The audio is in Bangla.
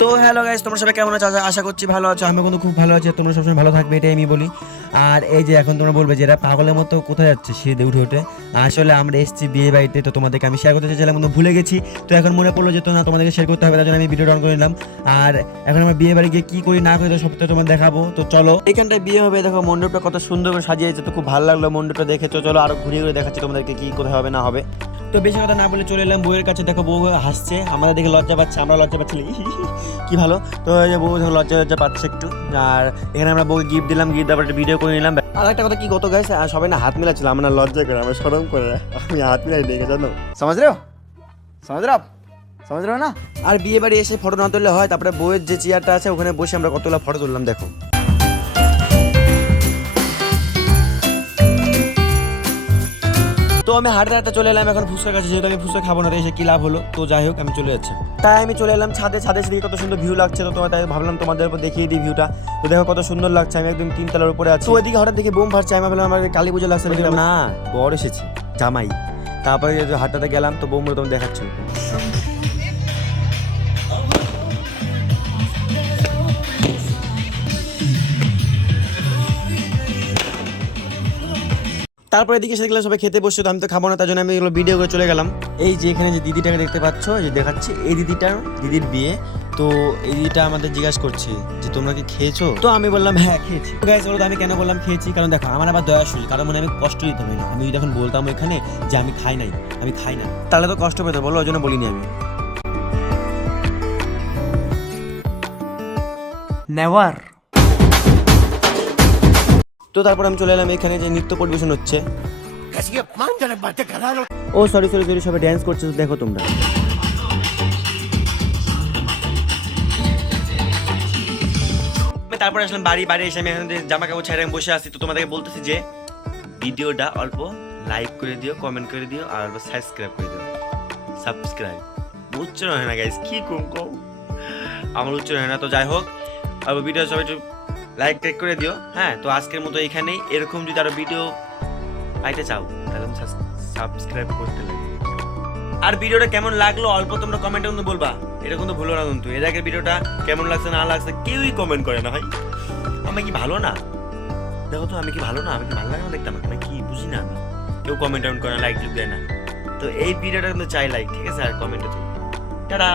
তো হ্যালো গাইস তোমরা সবাই কেমন আছো? আশা- করছি ভালো আছো। আমি কিন্তু খুব ভালো আছি তোমরা সবসময় ভালো থাকবে, এটাই আমি বলি। আর এই যে এখন তোমরা বলবে যে এরা পাগলের মতো কোথায় যাচ্ছে সিঁড়িতে উঠে উঠে? আসলে আমরা এসেছি বিয়ে বাড়িতে, তো তোমাদেরকে আমি শেয়ার করতে চাইছিলাম, কিন্তু ভুলে গেছি। তো এখন মনে পড়ল যে তো না, তোমাদেরকে শেয়ার করতে হবে, তার জন্য আমি ভিডিও অন করে নিলাম। আর এখন আমরা বিয়ে বাড়ি গিয়ে কি করি, না করি তো সব তো তোমার দেখাবো। তো চলো। এখানটায় বিয়ে হবে, দেখো মণ্ডপটা কত সুন্দর করে সাজিয়েছে, তো খুব ভালো লাগল মণ্ডপটা দেখে। তো চলো আরও ঘুরিয়ে ঘুরে দেখাচ্ছি তোমাদেরকে কি কোথায় হবে, না হবে। তো বেশি কথা না বলে চলে এলাম বউয়ের কাছে। দেখো বউ হাসছে, আমরা দেখে লজ্জা পাচ্ছে, আমরা লজ্জা পাচ্ছি কি ভালো? তো বউ দেখো লজ্জা লজ্জা পাচ্ছে একটু। আর এখানে আমরা বউকে গিফট দিলাম গিফট দেওয়ার ভিডিও করে নিলাম। আর একটা কথা, কি গত গাইছে সবাই না হাত মিলাচ্ছিল, আমরা লজ্জা করে, আমরা সরম করে। আমি হাত মিলাই দেখে, জানো? সমাজ রে সমাজ রে সমাজ না? আর বিয়ে বাড়ি এসে ফটো না তুললে হয়, তারপরে বউয়ের যে চেয়ারটা আছে, ওখানে বসে আমরা কতগুলো ফটো তুললাম, দেখো। তো আমি হাঁটতে হাঁটতে চলে এলাম এখন ফুচকার কাছে যেহেতু আমি ফুচকা খাব না এসে কি লাভ হলো? তো যাই হোক আমি চলে যাচ্ছি। তাই আমি চলে এলাম ছাদে ছাদে সেদিকে কত সুন্দর ভিউ লাগছে তো তোমার তাই ভাবলাম তোমাদের উপর দেখিয়ে দিই ভিউটা তো দেখো কত সুন্দর লাগছে আমি একদম তিনতলার উপরে আছি। তো ওইদিকে হঠাৎ দেখে বোম ফাটছে আমি ভাবলাম আমার কালী পুজো লাগছে না বড় এসেছে জামাই। তারপরে হাটটাতে গেলাম তো বোম তোমার দেখাচ্ছিল। তারপরে এদিকে এসে দেখলাম সবাই খেতে বসছে তো আমি তো খাব না, তার জন্য আমি এগুলো ভিডিও করে চলে গেলাম। এই যে এখানে যে দিদিটাকে দেখতে পাচ্ছ যে দেখাচ্ছি, এই দিদিটার, দিদির বিয়ে। তো এই দিদিটা আমাদের জিজ্ঞাসা করছে যে, তোমরা কি খেয়েছো? তো আমি বললাম হ্যাঁ খেয়েছি। গাইস বলো আমি কেন বললাম খেয়েছি? কারণ দেখো, আমার আবার দয়াশীল কারণ মানে আমি কষ্ট দিতে পারি না। আমি যদি এখন বলতাম এখানে যে, আমি খাই নাই, আমি খাই নাই, তাহলে তো কষ্ট পেতো, বলো, ওই জন্য বলিনি আমি। নেওয়ার। তো তারপর আমি চলে এলাম এখানে যে নৃত্য পরিবেশন হচ্ছে। ও সরি সরি সরি সবাই ড্যান্স করছে দেখো তোমরা। তারপরে আসলাম বাড়ি বাড়ি এসে আমি এখন জামা কাপড় ছেড়ে আমি বসে আছি, তো তোমাদেরকে বলতেছি যে ভিডিওটা অল্প লাইক করে দিও কমেন্ট করে দিও, আর অল্প সাবস্ক্রাইব করে দিও। সাবস্ক্রাইব উচ্চারণ হয় না গাইস কি কম কম আমার উচ্চারণ হয় না, তো যাই হোক। আর ভিডিও সবাই লাইক টেক করে দিও। হ্যাঁ তো আজকের মতো এখানেই। এরকম যদি আরও ভিডিও পাইতে চাও, তাহলে সাবস্ক্রাইব করতে লাগবে। আর ভিডিওটা কেমন লাগল, অল্প তোমরা কমেন্টে কিন্তু বলবা। এটা কিন্তু ভুলো না কিন্তু। এর আগের ভিডিওটা কেমন লাগছে, না লাগছে, কেউই কমেন্ট করে না ভাই। আমি কি ভালো না? দেখো তো, আমি কি ভালো না? আমি কি ভালো লাগে না দেখতাম আমি কি বুঝি না? আমি কেউ কমেন্ট করে না লাইক দেয় না। তো এই ভিডিওটা কিন্তু চাই লাইক ঠিক আছে? আর কমেন্টে টাটা!